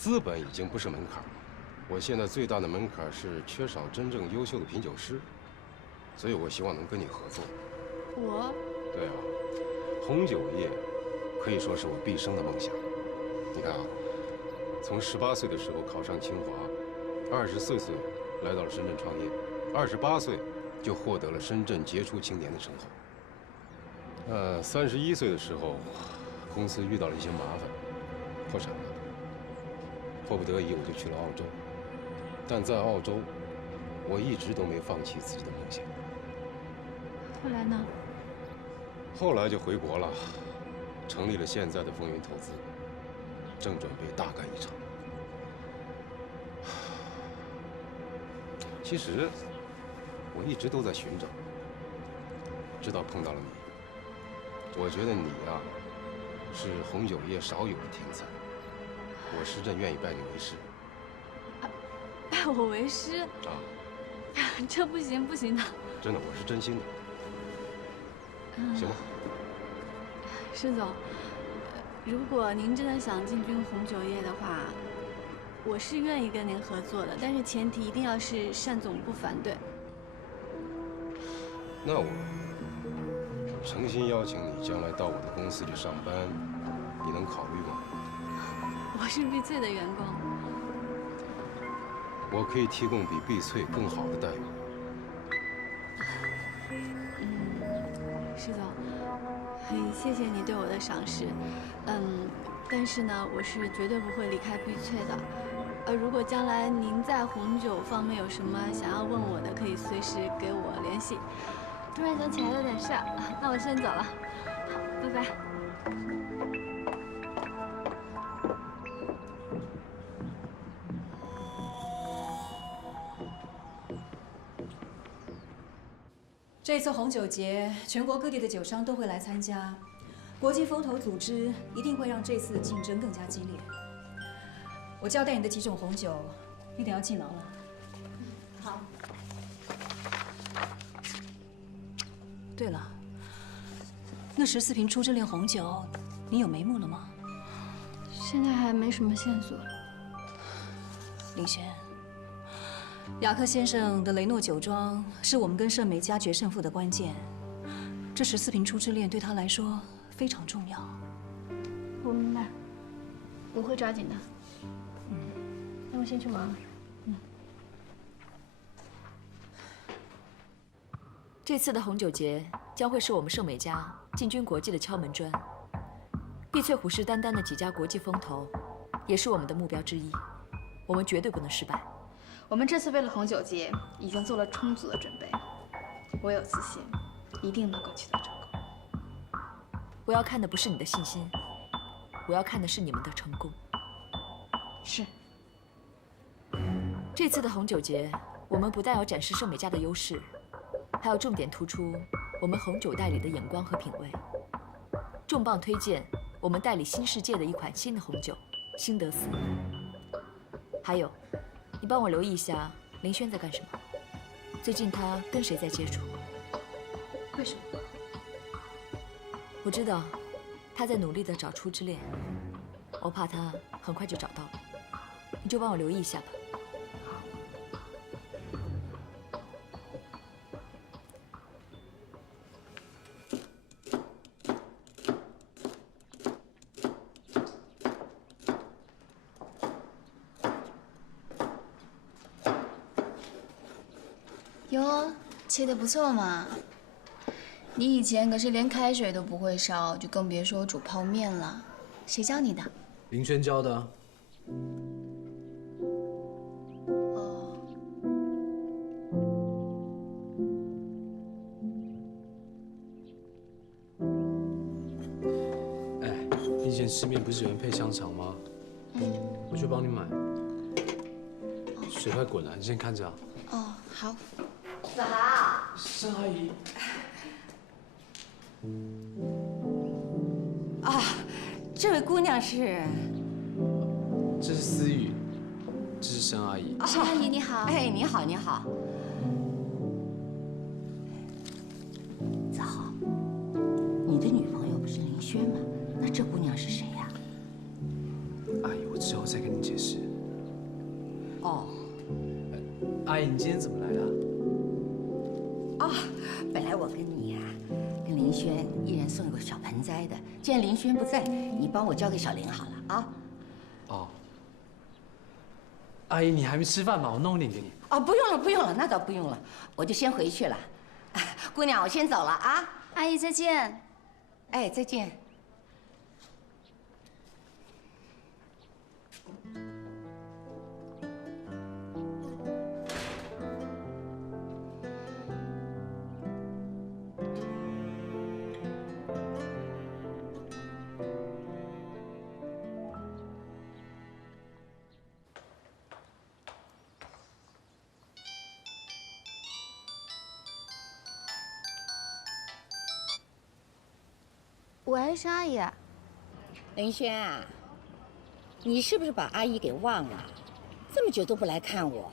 资本已经不是门槛了，我现在最大的门槛是缺少真正优秀的品酒师，所以我希望能跟你合作。我？对啊，红酒业可以说是我毕生的梦想。你看啊，从18岁的时候考上清华，24岁来到了深圳创业，28岁就获得了深圳杰出青年的称号。31岁的时候，公司遇到了一些麻烦，破产了。迫不得已，我就去了澳洲。但在澳洲，我一直都没放弃自己的梦想。后来呢？后来就回国了，成立了现在的风云投资，正准备大干一场。其实我一直都在寻找，直到碰到了你。我觉得你呀，是红酒业少有的天才。我实在愿意拜你为师。拜我为师？啊，这不行不行的。真的，我是真心的。行吧。施总，如果您真的想进军红酒业的话，我是愿意跟您合作的，但是前提一定要是单总不反对。那我诚心邀请你将来到我的公司里上班，你能考虑吗？我是碧翠的员工，我可以提供比碧翠更好的待遇。施总，很谢谢你对我的赏识，但是呢，我是绝对不会离开碧翠的。如果将来您在红酒方面有什么想要问我的，可以随时给我联系。突然想起来有点事儿，那我先走了，好，拜拜。这次红酒节，全国各地的酒商都会来参加，国际风投组织一定会让这次的竞争更加激烈。我交代你的几种红酒，一定要记牢了。好。对了，那14瓶出之恋红酒，你有眉目了吗？现在还没什么线索。林轩。雅克先生的雷诺酒庄是我们跟盛美家决胜负的关键，这14瓶初之恋对他来说非常重要。我明白，我会抓紧的。那我先去忙了。这次的红酒节将会是我们盛美家进军国际的敲门砖。碧翠虎视眈眈的几家国际风投，也是我们的目标之一。我们绝对不能失败。我们这次为了红酒节已经做了充足的准备，我有自信，一定能够取得成功。我要看的不是你的信心，我要看的是你们的成功。是。这次的红酒节，我们不但要展示盛美家的优势，还要重点突出我们红酒代理的眼光和品味，重磅推荐我们代理新世界的一款新的红酒——辛德斯。还有，你帮我留意一下林轩在干什么？最近他跟谁在接触？为什么？我知道他在努力地找初之恋，我怕他很快就找到了，你就帮我留意一下吧。哟，切得不错嘛！你以前可是连开水都不会烧，就更别说煮泡面了。谁教你的？林轩教的。哦。哎，你以前吃面不是喜欢配香肠吗？我去帮你买。水快滚了，你先看着啊。哦，好。子豪，盛阿姨。啊，这位姑娘是？这是思雨，这是盛阿姨。盛阿姨你好。哎，你好，你好。子豪，你的女朋友不是林轩吗？那这姑娘是谁呀？阿姨，我之后再跟你解释。哦，阿姨，你今天怎么来了？哦，本来我跟你呀、跟林轩一人送一个小盆栽的。既然林轩不在，你帮我交给小林好了啊。哦，阿姨，你还没吃饭吗？我弄一点给你。哦，不用了，不用了，那倒不用了，我就先回去了。姑娘，我先走了啊。阿姨再见。哎，再见。喂，是阿姨。林轩啊，你是不是把阿姨给忘了？这么久都不来看我。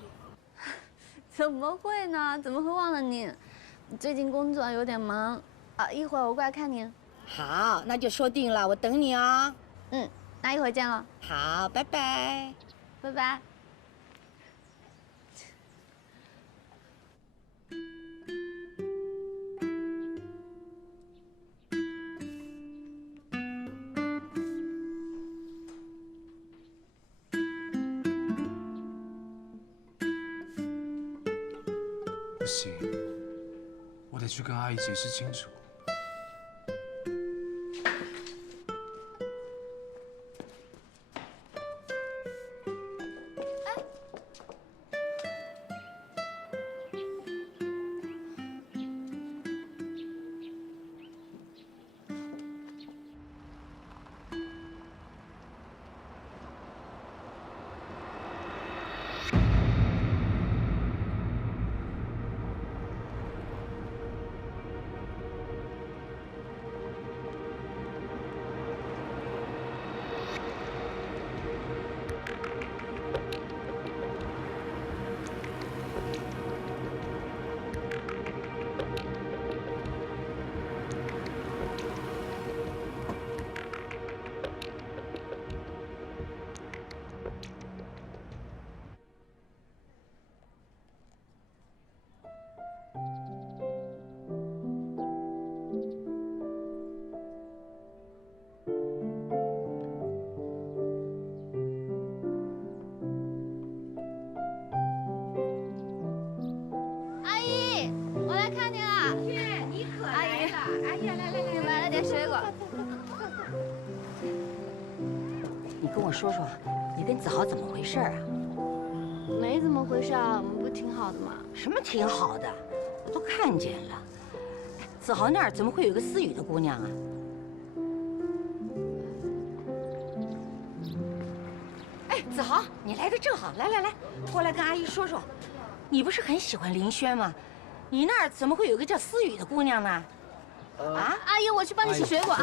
怎么会呢？怎么会忘了您？最近工作有点忙啊，一会儿我过来看您。好，那就说定了，我等你哦。嗯，那一会儿见了，好，拜拜。拜拜。不行，我得去跟阿姨解释清楚。你跟我说说，你跟子豪怎么回事啊？没怎么回事啊，我们不挺好的吗？什么挺好的，我都看见了。子豪那儿怎么会有个思雨的姑娘啊？哎，子豪，你来的正好，来来来，过来跟阿姨说说，你不是很喜欢林轩吗？你那儿怎么会有个叫思雨的姑娘呢？啊，阿姨，我去帮你洗水果。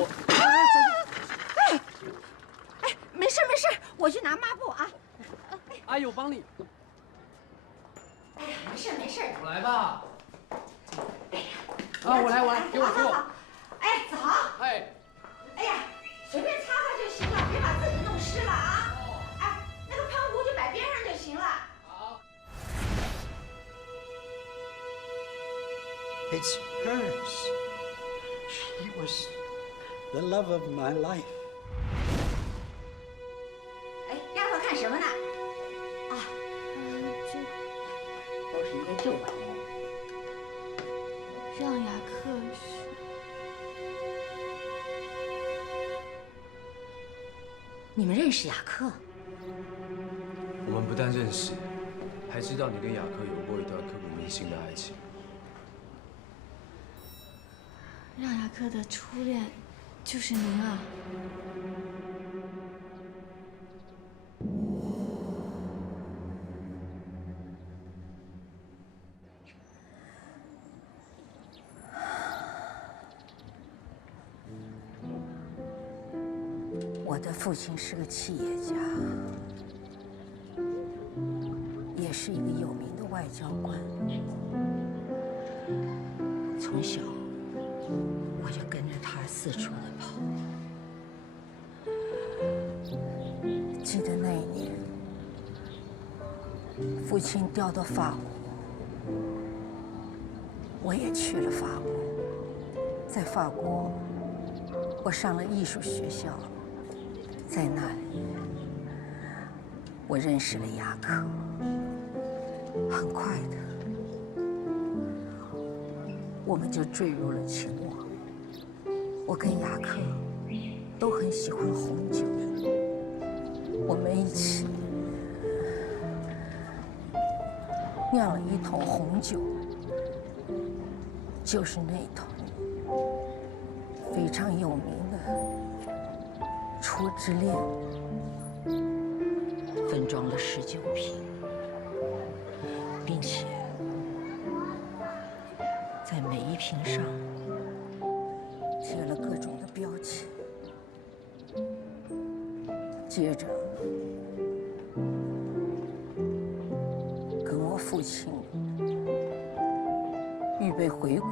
哎，没事没事，我去拿抹布啊。阿姨，我帮你。哎呀，没事没事。我来吧。哎呀，啊，我来，给我。哎，子豪。哎。哎呀，随便擦擦就行了，别把自己弄湿了啊。哎，那个喷壶就摆边上就行了。好。It's hers. She was the love of my life. 哎，丫头看什么呢？啊，这都是一些旧玩意。让雅克是。你们认识雅克？我们不但认识，还知道你跟雅克有过一段刻骨铭心的爱情。让雅克的初恋就是您啊！我的父亲是个企业家，也是一个有名的外交官。从小我就跟着他四处的跑。记得那一年，父亲调到法国，我也去了法国。在法国，我上了艺术学校，在那里，我认识了雅克。很快的，我们就坠入了情网。我跟雅克都很喜欢红酒，我们一起酿了一桶红酒，就是那桶非常有名的《初之恋》，分装了19瓶，并且在每一瓶上贴了各种的标签。接着，跟我父亲预备回国，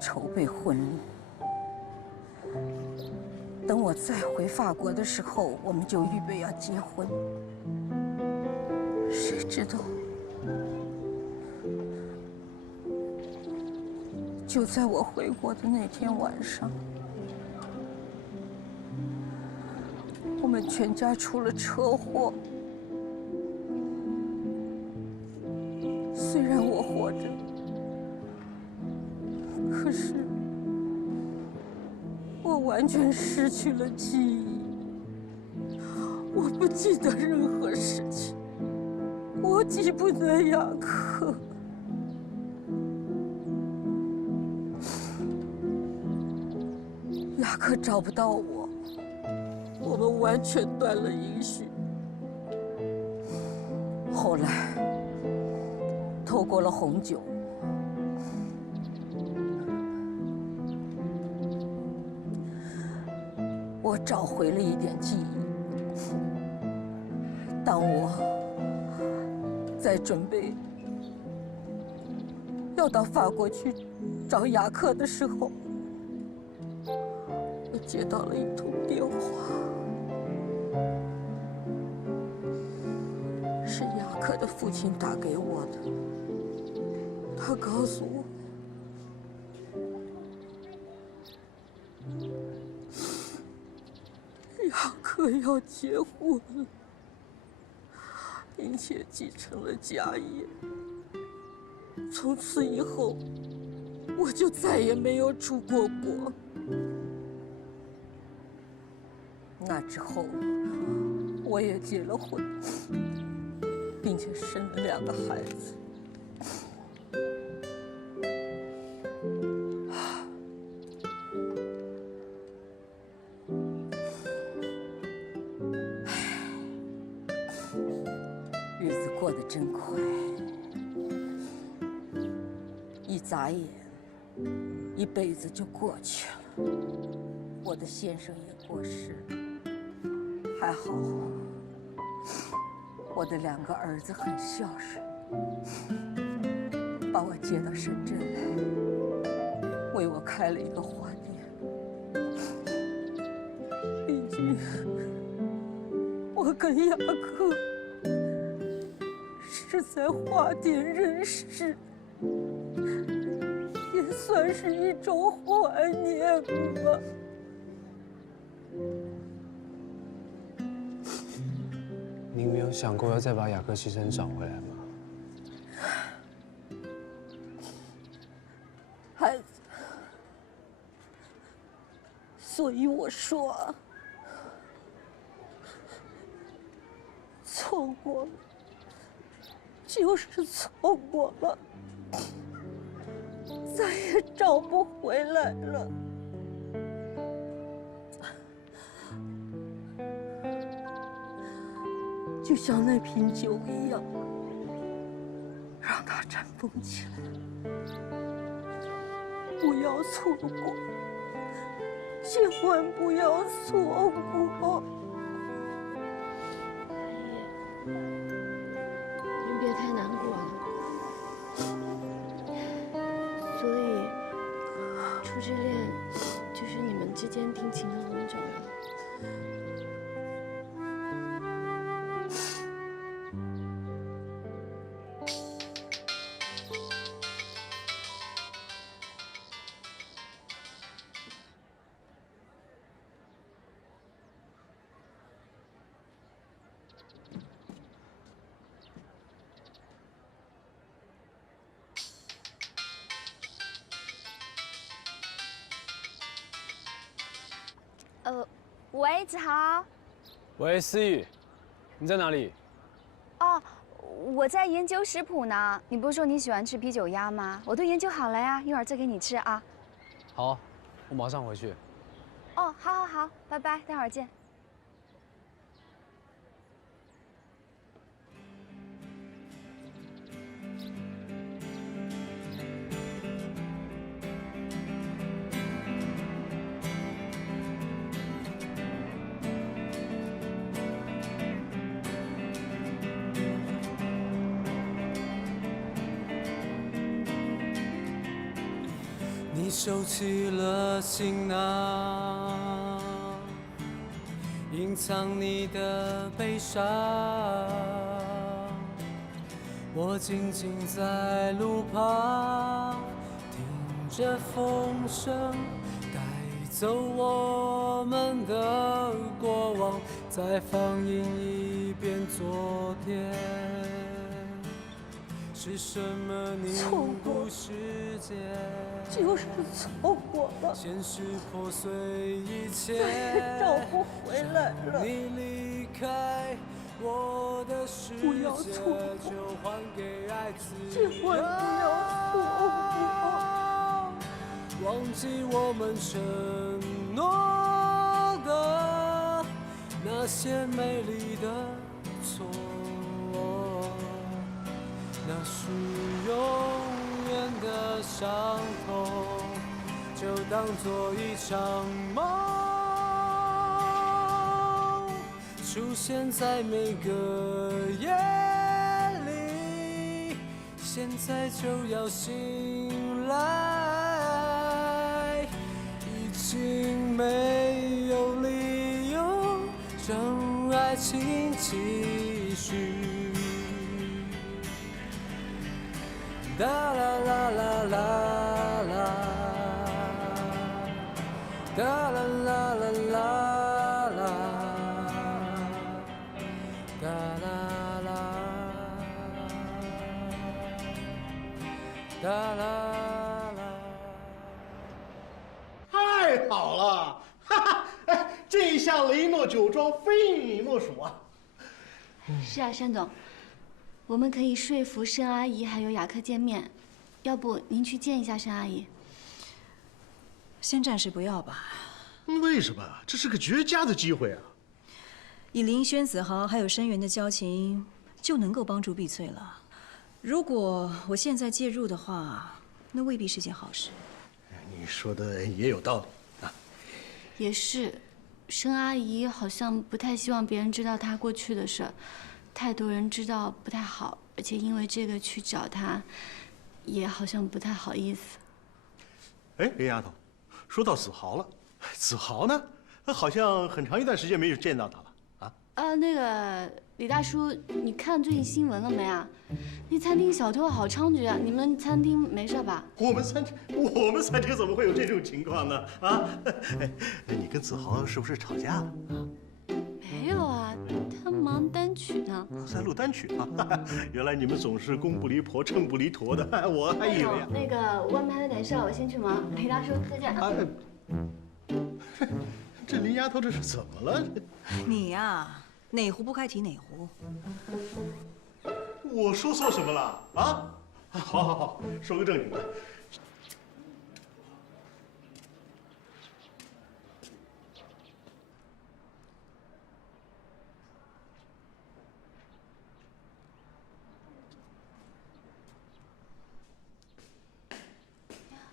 筹备婚礼。等我再回法国的时候，我们就预备要结婚。谁知道，就在我回国的那天晚上，我们全家出了车祸。虽然我活着，可是我完全失去了记忆，我不记得任何事情，我记不得雅克。雅克找不到我，我们完全断了音讯。后来，透过了红酒，我找回了一点记忆。当我在准备要到法国去找雅克的时候，我接到了一通电话，是雅克的父亲打给我的。他告诉我，雅克要结婚了，并且继承了家业。从此以后，我就再也没有出过国。那之后，我也结了婚，并且生了2个孩子。日子过得真快，一眨眼，一辈子就过去了。我的先生也过世了，还好，我的2个儿子很孝顺，把我接到深圳来，为我开了一个花店。毕竟，我跟雅克是在花店认识，也算是一种怀念吧。你没有想过要再把雅克先生找回来吗？孩子，所以我说，错过了就是错过了，再也找不回来了。就像那瓶酒一样，让它尘封起来，不要错过，千万不要错过。您别太难过了。所以，初之恋就是你们之间定情的红酒了。喂，子豪。喂，思雨，你在哪里？哦，我在研究食谱呢。你不是说你喜欢吃啤酒鸭吗？我都研究好了呀，一会儿做给你吃啊。好，我马上回去。哦，好好好，拜拜，待会儿见。你收起了行囊，隐藏你的悲伤。我静静在路旁，听着风声，带走我们的过往，再放映一遍昨天。是什么凝固世界？就是错过了，现实破碎一切，再也找不回来了。你离开我的世界，不要错过，就还给爱自千万不要错过。忘记我们承诺的那些美丽的错，那是永远的伤痛，就当作一场梦，出现在每个夜里，现在就要醒来，已经没有理由让爱情继续。哒啦啦啦啦啦，哒啦啦啦啦啦，哒啦啦，哒啦啦。太好了，哈哈！哎，这下雷诺酒庄非你莫属啊！是啊，山总。我们可以说服申阿姨还有雅克见面，要不您去见一下申阿姨？先暂时不要吧。为什么？这是个绝佳的机会啊！以林轩、子豪还有申源的交情，就能够帮助碧翠了。如果我现在介入的话，那未必是件好事。你说的也有道理啊。也是，申阿姨好像不太希望别人知道她过去的事。太多人知道不太好，而且因为这个去找他，也好像不太好意思。哎，林丫头，说到子豪了，子豪呢？好像很长一段时间没有见到他了啊。那个李大叔，你看最近新闻了没啊？那餐厅小偷好猖獗啊！你们餐厅没事吧？我们餐厅怎么会有这种情况呢？啊，哎，你跟子豪是不是吵架了？没有啊。他忙单曲呢，在录单曲啊！原来你们总是公不离婆，秤不离砣的，我还以为那个我安排了点事，我先去忙。李大叔，再见啊！这林丫头这是怎么了？你呀，哪壶不开提哪壶。我说错什么了啊？好，说个正经的。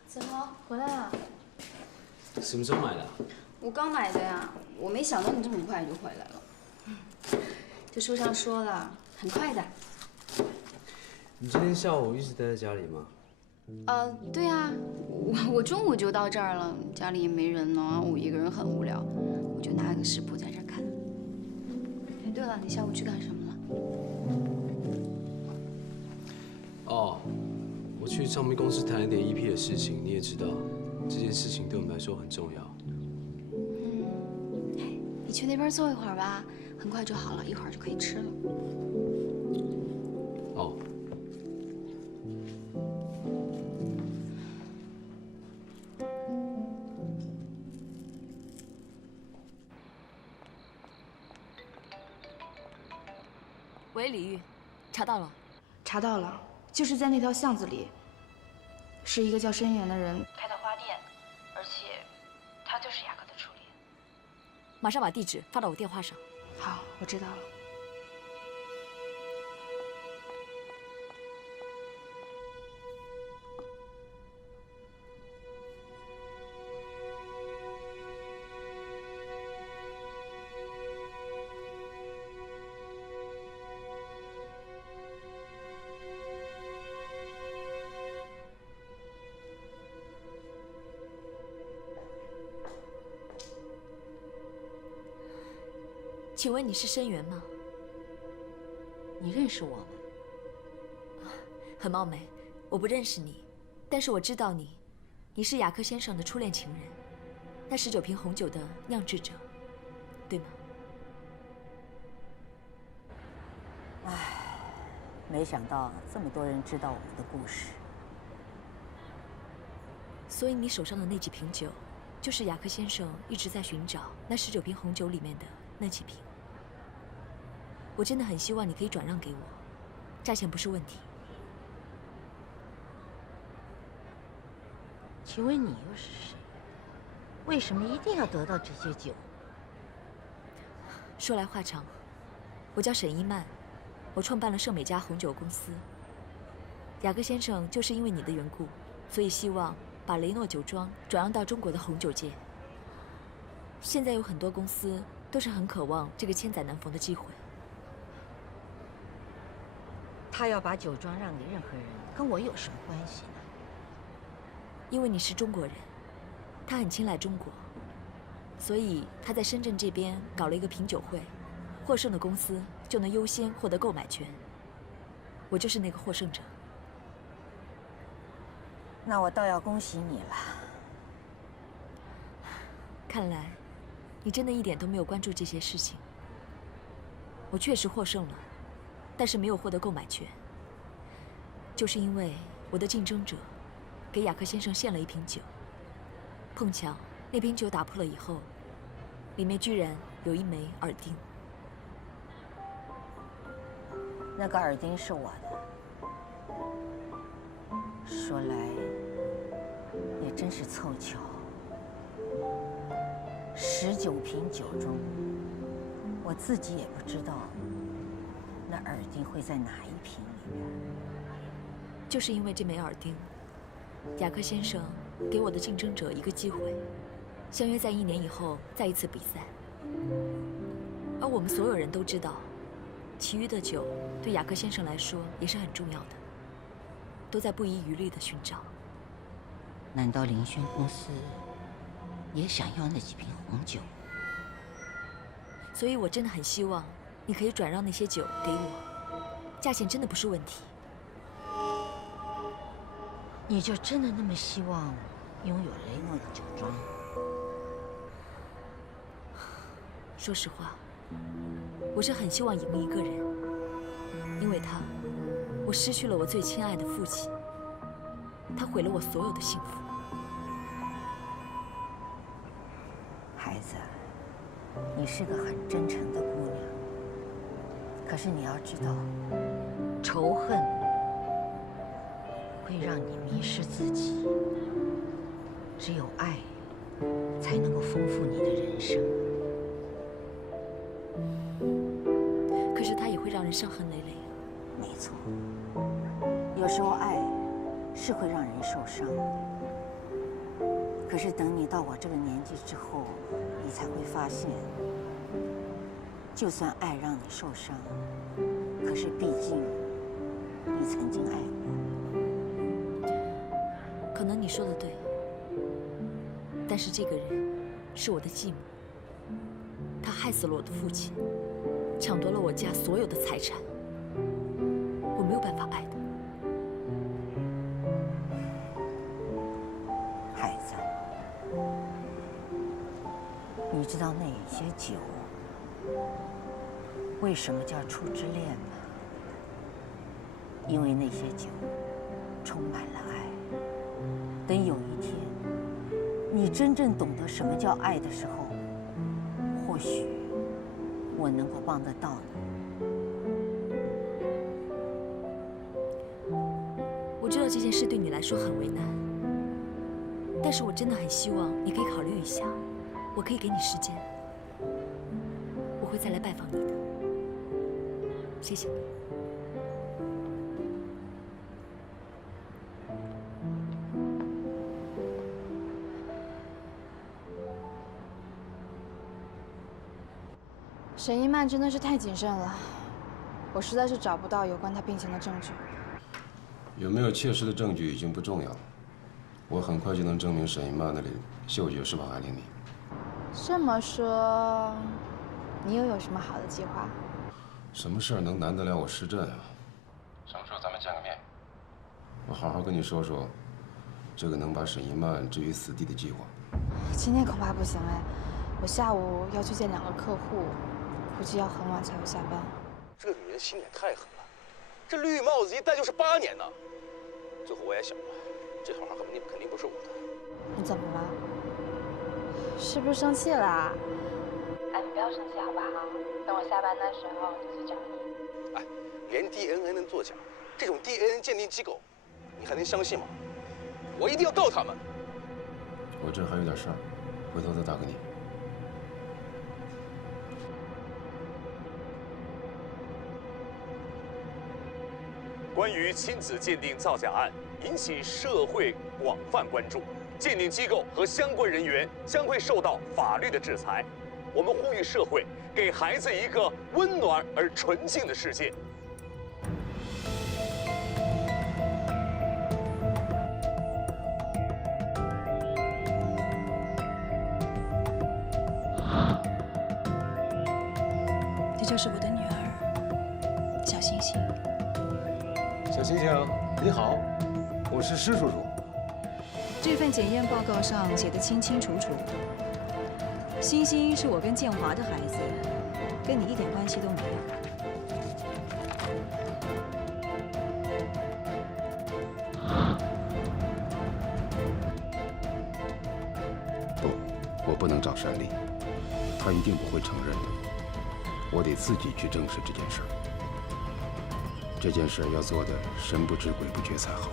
子豪回来了。什么时候买的啊？我刚买的呀，我没想到你这么快就回来了。这书上说了，很快的。你今天下午一直待在家里吗？对呀，我中午就到这儿了，家里也没人呢，我一个人很无聊，我就拿个食谱在这儿看。哎，对了，你下午去干什么了？哦，我去唱片公司谈了点 EP 的事情，你也知道，这件事情对我们来说很重要。你去那边坐一会儿吧，很快就好了，一会儿就可以吃了。哦。喂，李玉，查到了。查到了，就是在那条巷子里，是一个叫申源的人开的花店，而且他就是雅克的初恋。马上把地址发到我电话上。好，我知道了。请问你是申源吗？你认识我吗？很冒昧，我不认识你，但是我知道你，你是雅克先生的初恋情人，那19瓶红酒的酿制者，对吗？唉，没想到这么多人知道我们的故事。所以你手上的那几瓶酒，就是雅克先生一直在寻找那19瓶红酒里面的那几瓶。我真的很希望你可以转让给我，价钱不是问题。请问你又是谁？为什么一定要得到这些酒？说来话长，我叫沈一曼，我创办了圣美嘉红酒公司。雅各先生就是因为你的缘故，所以希望把雷诺酒庄转让到中国的红酒界。现在有很多公司都是很渴望这个千载难逢的机会。他要把酒庄让给任何人，跟我有什么关系呢？因为你是中国人，他很青睐中国，所以他在深圳这边搞了一个品酒会，获胜的公司就能优先获得购买权。我就是那个获胜者。那我倒要恭喜你了。看来，你真的一点都没有关注这些事情。我确实获胜了，但是没有获得购买权，就是因为我的竞争者给雅克先生献了一瓶酒，碰巧那瓶酒打破了以后，里面居然有一枚耳钉。那个耳钉是我的，说来也真是凑巧，19瓶酒中，我自己也不知道那耳钉会在哪一瓶里面。就是因为这枚耳钉，雅克先生给我的竞争者一个机会，相约在1年以后再一次比赛。而我们所有人都知道，其余的酒对雅克先生来说也是很重要的，都在不遗余力地寻找。难道凌轩公司也想要那几瓶红酒？所以我真的很希望你可以转让那些酒给我，价钱真的不是问题。你就真的那么希望拥有雷诺的酒庄？说实话，我是很希望赢一个人，因为他，我失去了我最亲爱的父亲，他毁了我所有的幸福。孩子，你是个很真诚的姑娘，可是你要知道，仇恨会让你迷失自己，只有爱才能够丰富你的人生。可是它也会让人伤痕累累。没错，有时候爱是会让人受伤，可是等你到我这个年纪之后，你才会发现，就算爱让你受伤，可是毕竟你曾经爱过。可能你说的对，但是这个人是我的继母，他害死了我的父亲，抢夺了我家所有的财产，我没有办法爱他。孩子，你知道那些酒为什么叫初之恋吗？因为那些酒充满了爱。等有一天，你真正懂得什么叫爱的时候，或许我能够帮得到你。知道这件事对你来说很为难，但是我真的很希望你可以考虑一下，我可以给你时间，我会再来拜访你的。谢谢你。沈一曼真的是太谨慎了，我实在是找不到有关她病情的证据。有没有切实的证据已经不重要了，我很快就能证明沈一曼那里秀姐是否还领你。这么说，你又有什么好的计划？什么事儿能难得了我施政啊？什么时候咱们见个面？我好好跟你说说这个能把沈一曼置于死地的计划。今天恐怕不行哎，我下午要去见2个客户，估计要很晚才会下班。这个女人心也太狠了，这绿帽子一戴就是8年呢。最后我也想了，这行肯定不是我的。你怎么了？是不是生气了？哎，你不要生气好不好？等我下班的时候就去找你。哎，连 DNA 能作假，这种 DNA 鉴定机构，你还能相信吗？我一定要告他们。我这还有点事儿，回头再打给你。关于亲子鉴定造假案引起社会广泛关注，鉴定机构和相关人员将会受到法律的制裁。我们呼吁社会给孩子一个温暖而纯净的世界。这就是我的女儿，小星星。小星星，你好，我是施叔叔。这份检验报告上写得清清楚楚，星星是我跟建华的孩子，跟你一点关系都没有。不，我不能找山里，他一定不会承认的。我得自己去证实这件事儿。这件事要做的神不知鬼不觉才好。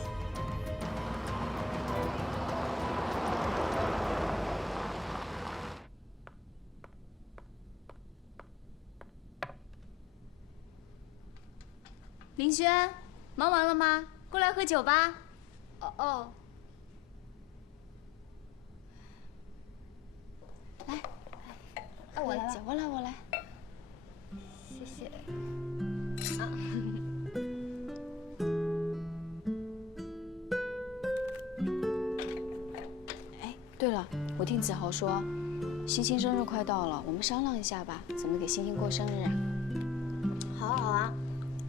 林轩，忙完了吗？过来喝酒吧。哦。来，我来，我来。谢谢。啊。哎，对了，我听子豪说，星星生日快到了，我们商量一下吧，怎么给星星过生日啊？好啊，好啊。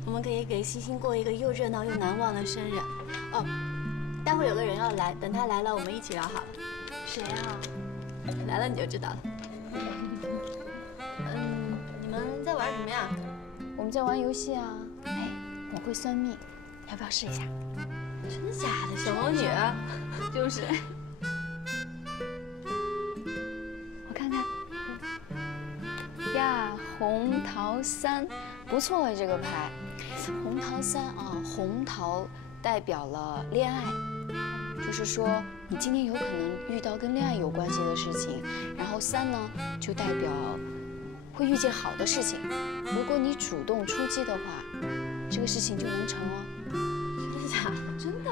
我们可以给星星过一个又热闹又难忘的生日。哦，待会有个人要来，等他来了，我们一起聊好了。谁啊？来了你就知道了。你们在玩什么呀？我们在玩游戏啊。哎，我会算命，要不要试一下？真的假的？小魔女？就是。我看看。呀，红桃3，不错哎，这个牌。红桃3啊，红桃代表了恋爱，就是说你今天有可能遇到跟恋爱有关系的事情，然后3呢就代表会遇见好的事情，如果你主动出击的话，这个事情就能成哦。真的假的？真的。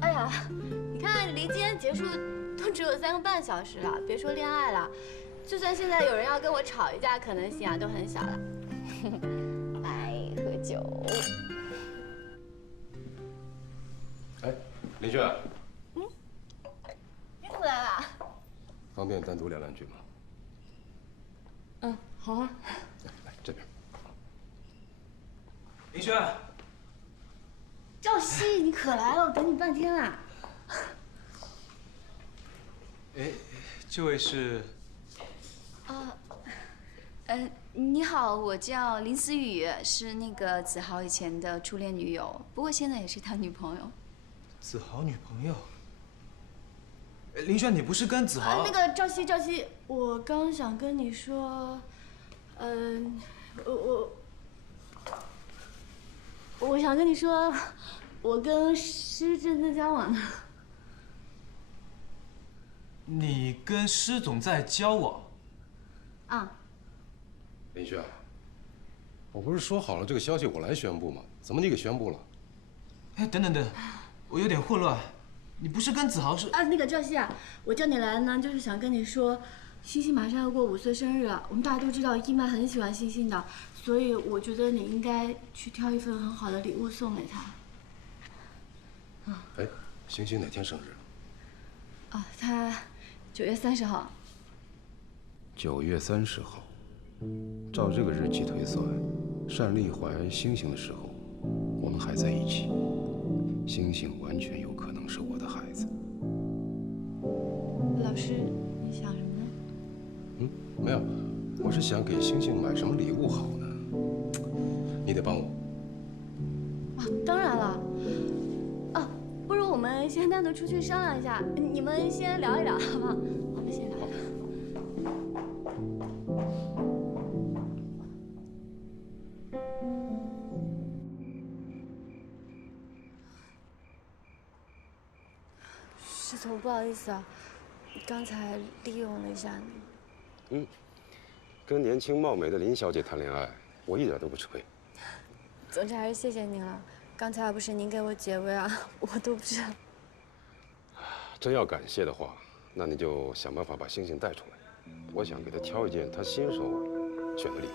哎呀，你看离今天结束都只有3个半小时了，别说恋爱了，就算现在有人要跟我吵一架，可能性啊都很小了。来喝酒。哎，林轩。你回来了。方便单独聊2句吗？嗯，好啊。来这边。林轩。赵熙，你可来了，我等你半天了。哎，这位是？你好，我叫林思雨，是那个子豪以前的初恋女友，不过现在也是他女朋友。子豪女朋友？林轩，你不是跟子豪？那个赵熙，我刚想跟你说，我想跟你说，我跟施正在交往呢。你跟施总在交往？啊。林轩，我不是说好了这个消息我来宣布吗？怎么你给宣布了？哎，等，我有点混乱。你不是跟子豪是？那个赵熙啊，我叫你来呢，就是想跟你说，星星马上要过5岁生日了，我们大家都知道一麦很喜欢星星的，所以我觉得你应该去挑一份很好的礼物送给他。哎，星星哪天生日？他9月30号。9月30号，照这个日期推算，单丽怀星星的时候，我们还在一起，星星完全有可能是我的孩子。老师，你想什么呢？没有，我是想给星星买什么礼物好呢？你得帮我。当然了。不如我们先单独出去商量一下，你们先聊一聊，好不好？我们先聊。施总，不好意思啊，刚才利用了一下你。跟年轻貌美的林小姐谈恋爱，我一点都不吃亏。总之还是谢谢您了。刚才要不是您给我解围啊，我都不知道。真要感谢的话，那你就想办法把星星带出来。我想给他挑一件他新手选的礼物。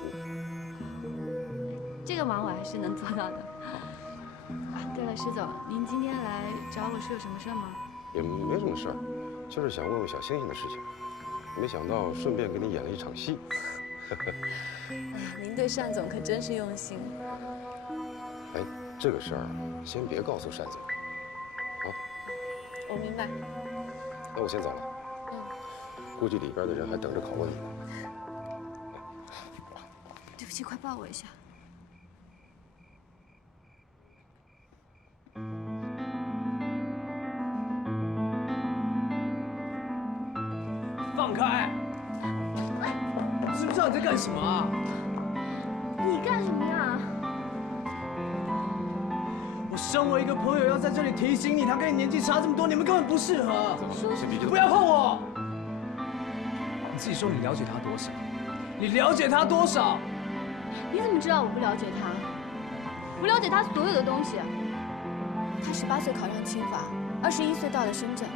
这个忙我还是能做到的。对了，施总，您今天来找我是有什么事吗？也没什么事儿，就是想问问小星星的事情。没想到顺便给你演了一场戏。您对单总可真是用心。哎，这个事儿先别告诉单总。我明白。那我先走了。估计里边的人还等着拷问你呢。对不起，快抱我一下。放开！知不知道你在干什么啊？你干什么呀？我身为一个朋友，要在这里提醒你，他跟你年纪差这么多，你们根本不适合。不要碰我！你自己说你了解他多少？你了解他多少？你怎么知道我不了解他？我了解他所有的东西。他18岁考上清华，21岁到了深圳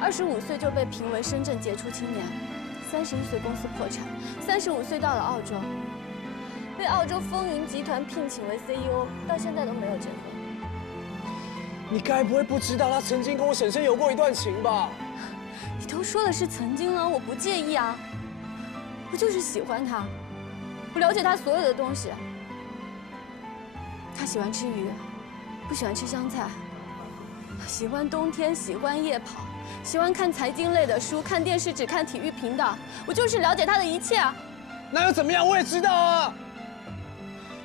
，25岁就被评为深圳杰出青年，31岁公司破产，35岁到了澳洲，被澳洲风云集团聘请为 CEO， 到现在都没有结婚。你该不会不知道他曾经跟我婶婶有过一段情吧？你都说的是曾经了，我不介意啊。我就是喜欢他，我了解他所有的东西。他喜欢吃鱼，不喜欢吃香菜，喜欢冬天，喜欢夜跑，喜欢看财经类的书，看电视只看体育频道。我就是了解他的一切啊。那又怎么样？我也知道啊。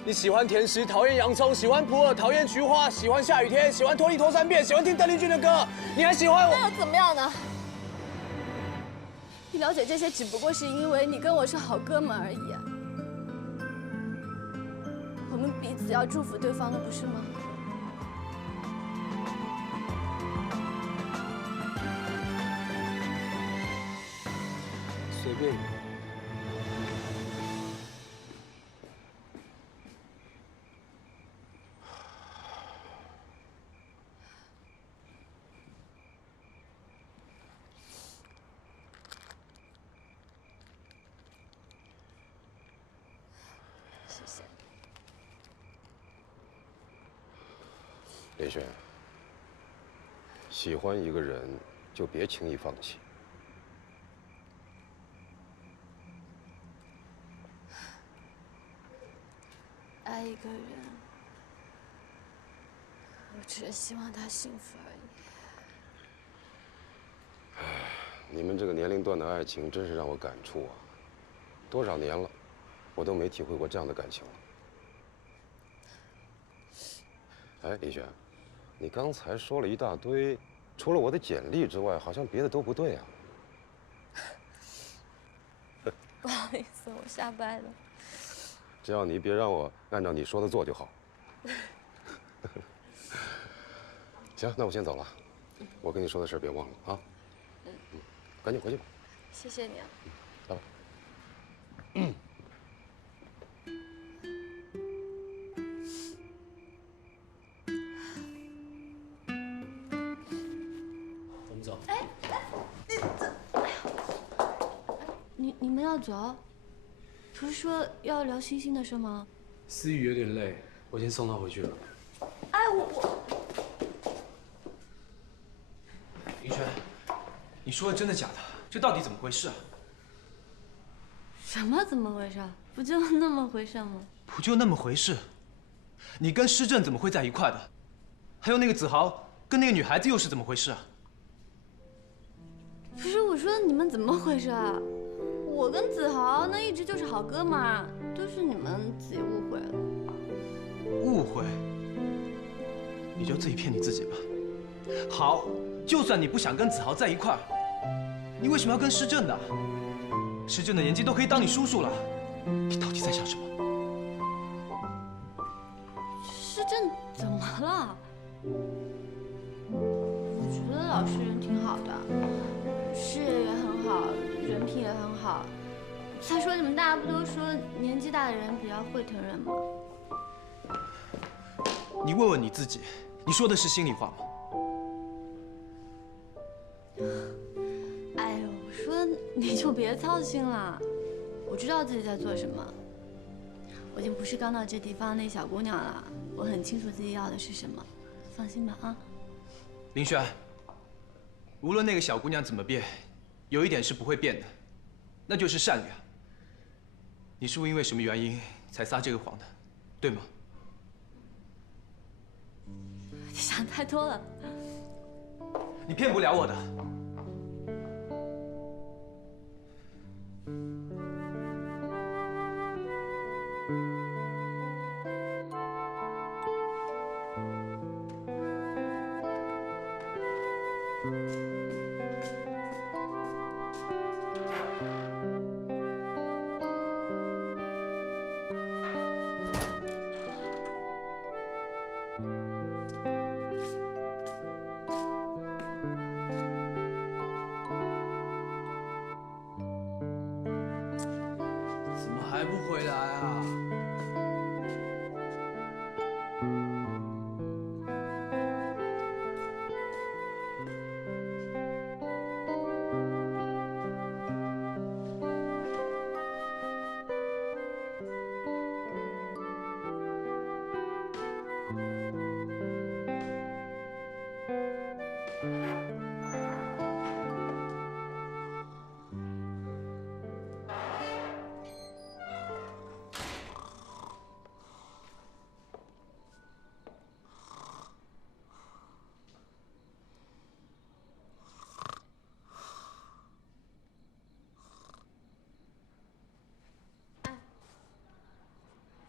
你喜欢甜食，讨厌洋葱；喜欢普洱，讨厌菊花；喜欢下雨天，喜欢拖地拖3遍；喜欢听邓丽君的歌。你还喜欢我？那又怎么样呢？你了解这些，只不过是因为你跟我是好哥们而已。我们彼此要祝福对方的，不是吗？随便你。谢谢。林轩，喜欢一个人就别轻易放弃。爱一个人，我只是希望他幸福而已。你们这个年龄段的爱情真是让我感触啊！多少年了，我都没体会过这样的感情了。哎，李轩，你刚才说了一大堆，除了我的简历之外，好像别的都不对啊。不好意思，我瞎掰的。只要你别让我按照你说的做就好。行，那我先走了。我跟你说的事别忘了啊。赶紧回去吧。谢谢你啊。拜拜。我们走。你们要走？不是说要聊星星的事吗？思雨有点累，我先送她回去了。哎，我。林轩，你说的真的假的？这到底怎么回事啊？什么怎么回事？不就那么回事吗？不就那么回事？你跟施正怎么会在一块的？还有那个子豪跟那个女孩子又是怎么回事啊？不是，我说你们怎么回事啊？我跟子豪那一直就是好哥们儿，都是你们自己误会了。误会？你就自己骗你自己吧。好，就算你不想跟子豪在一块儿，你为什么要跟施正呢？施正的年纪都可以当你叔叔了，你到底在想什么？施正怎么了？我觉得老师人挺好的，事业也很好，人品也很好。再说你们大家不都说年纪大的人比较会疼人吗？你问问你自己，你说的是心里话吗？哎呦，我说你就别操心了，我知道自己在做什么。我已经不是刚到这地方那小姑娘了，我很清楚自己要的是什么，放心吧啊。林轩，无论那个小姑娘怎么变，有一点是不会变的，那就是善良。你是因为什么原因才撒这个谎的，对吗？你想太多了。你骗不了我的。怎么还不回来啊？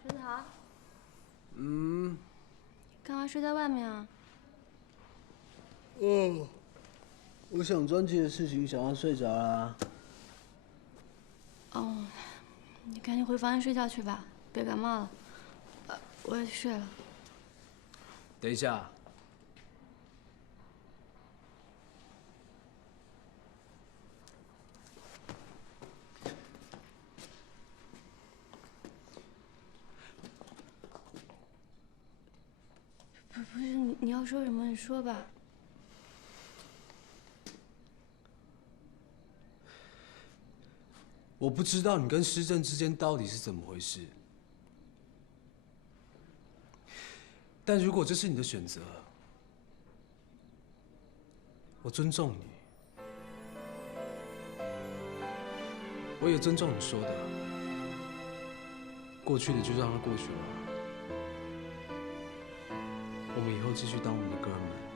陈桃，干嘛睡在外面啊？我想专辑的事情，想要睡着啦。哦，你赶紧回房间睡觉去吧，别感冒了。我也睡了。等一下。不是你要说什么，你说吧。我不知道你跟施正之间到底是怎么回事，但如果这是你的选择，我尊重你，我也尊重你说的，过去的就让它过去了，我们以后继续当我们的哥们。